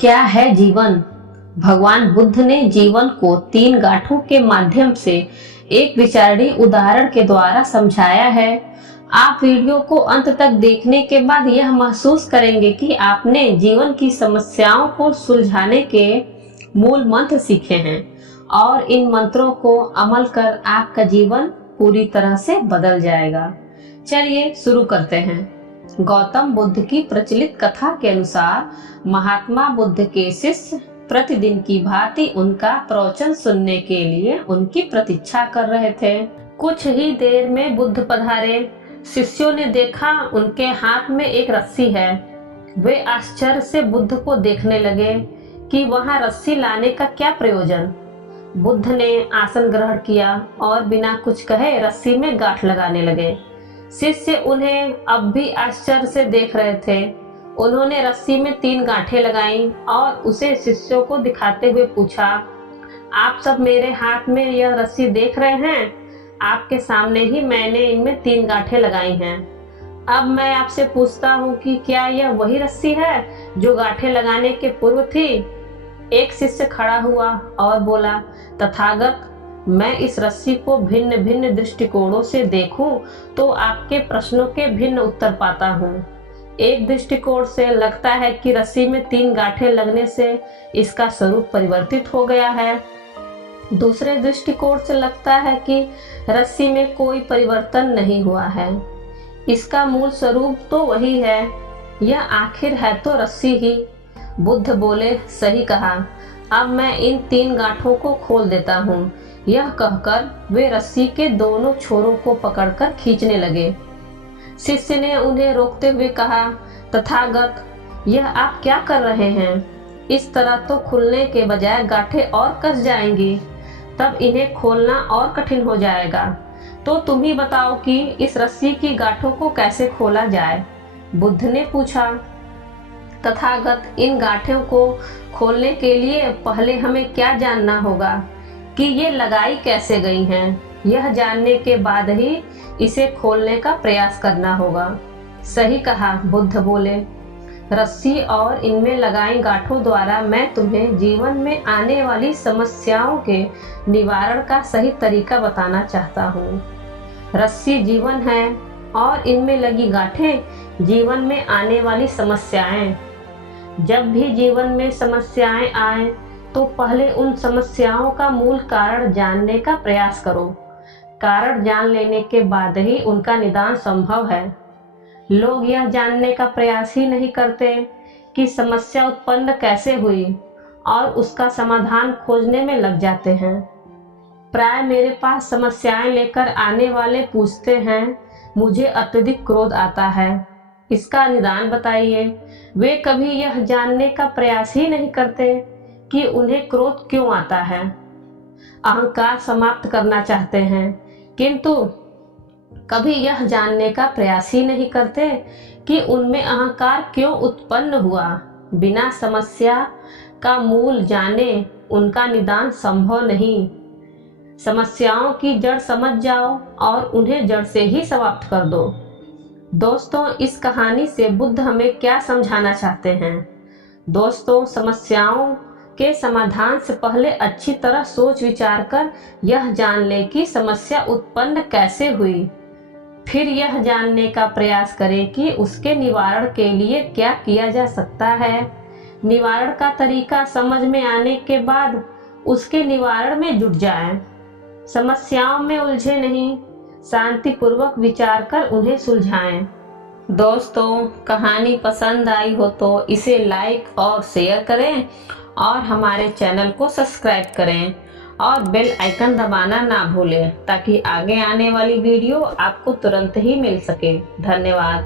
क्या है जीवन? भगवान बुद्ध ने जीवन को 3 गांठों के माध्यम से एक विचारणीय उदाहरण के द्वारा समझाया है। आप वीडियो को अंत तक देखने के बाद यह महसूस करेंगे कि आपने जीवन की समस्याओं को सुलझाने के मूल मंत्र सीखे हैं और इन मंत्रों को अमल कर आपका जीवन पूरी तरह से बदल जाएगा। चलिए शुरू करते हैं। गौतम बुद्ध की प्रचलित कथा के अनुसार महात्मा बुद्ध के शिष्य प्रतिदिन की भांति उनका प्रवचन सुनने के लिए उनकी प्रतीक्षा कर रहे थे। कुछ ही देर में बुद्ध पधारे। शिष्यों ने देखा उनके हाथ में एक रस्सी है। वे आश्चर्य से बुद्ध को देखने लगे कि वहां रस्सी लाने का क्या प्रयोजन। बुद्ध ने आसन ग्रहण किया और बिना कुछ कहे रस्सी में गांठ लगाने लगे। शिष्य उन्हें अब भी आश्चर्य से देख रहे थे। उन्होंने रस्सी में 3 गांठें लगाईं और उसे शिष्यों को दिखाते हुए पूछा, आप सब मेरे हाथ में यह रस्सी देख रहे हैं? आपके सामने ही मैंने इनमें 3 गांठें लगाई हैं। अब मैं आपसे पूछता हूँ कि क्या यह वही रस्सी है जो गांठें लगाने के पूर्व थी? एक शिष्य खड़ा हुआ और बोला, तथागत, मैं इस रस्सी को भिन्न भिन्न दृष्टिकोणों से देखूं तो आपके प्रश्नों के भिन्न उत्तर पाता हूँ। एक दृष्टिकोण से लगता है कि रस्सी में 3 गांठें लगने से इसका स्वरूप परिवर्तित हो गया है। दूसरे दृष्टिकोण से लगता है कि रस्सी में कोई परिवर्तन नहीं हुआ है। इसका मूल स्वरूप तो वही है। यह आखिर है तो रस्सी ही। बुद्ध बोले, सही कहा। अब मैं इन 3 गांठों को खोल देता हूँ। यह कहकर वे रस्सी के दोनों छोरों को पकड़कर खींचने लगे। शिष्य ने उन्हें रोकते हुए कहा, तथागत, यह आप क्या कर रहे हैं? इस तरह तो खुलने के बजाय गांठें और कस जाएंगी, तब इन्हें खोलना और कठिन हो जाएगा। तो तुम ही बताओ कि इस रस्सी की गांठों को कैसे खोला जाए? बुद्ध ने पूछा। तथागत, इन गांठों को खोलने के लिए पहले हमें क्या जानना होगा कि ये लगाई कैसे गई हैं? यह जानने के बाद ही इसे खोलने का प्रयास करना होगा। सही कहा, बुद्ध बोले। रस्सी और इनमें लगाई गांठों द्वारा मैं तुम्हें जीवन में आने वाली समस्याओं के निवारण का सही तरीका बताना चाहता हूँ। रस्सी जीवन है और इनमें लगी गांठें जीवन में आने वाली समस्याएं। जब भी जीवन में समस्याएं आए तो पहले उन समस्याओं का मूल कारण जानने का प्रयास करो। कारण जान लेने के बाद ही उनका निदान संभव है। लोग यह जानने का प्रयास ही नहीं करते कि समस्या उत्पन्न कैसे हुई और उसका समाधान खोजने में लग जाते हैं। प्राय मेरे पास समस्याएं लेकर आने वाले पूछते हैं, मुझे अत्यधिक क्रोध आता है, इसका निदान बताइए। वे कभी यह जानने का प्रयास ही नहीं करते कि उन्हें क्रोध क्यों आता है। अहंकार समाप्त करना चाहते हैं, किंतु कभी यह जानने का प्रयास ही नहीं करते कि उनमें अहंकार क्यों उत्पन्न हुआ। बिना समस्या का मूल जाने उनका निदान संभव नहीं। समस्याओं की जड़ समझ जाओ और उन्हें जड़ से ही समाप्त कर दो। दोस्तों, इस कहानी से बुद्ध हमें क्या समझाना चाहते हैं? दोस्तों, समस्याओं के समाधान से पहले अच्छी तरह सोच विचार कर यह जान ले कि समस्या उत्पन्न कैसे हुई। फिर यह जानने का प्रयास करें कि उसके निवारण के लिए क्या किया जा सकता है। निवारण का तरीका समझ में आने के बाद उसके निवारण में जुट जाएं। समस्याओं में उलझे नहीं, शांतिपूर्वक विचार कर उन्हें सुलझाएं। दोस्तों, कहानी पसंद आई हो तो इसे लाइक और शेयर करें और हमारे चैनल को सब्सक्राइब करें और बेल आइकन दबाना ना भूलें ताकि आगे आने वाली वीडियो आपको तुरंत ही मिल सके। धन्यवाद।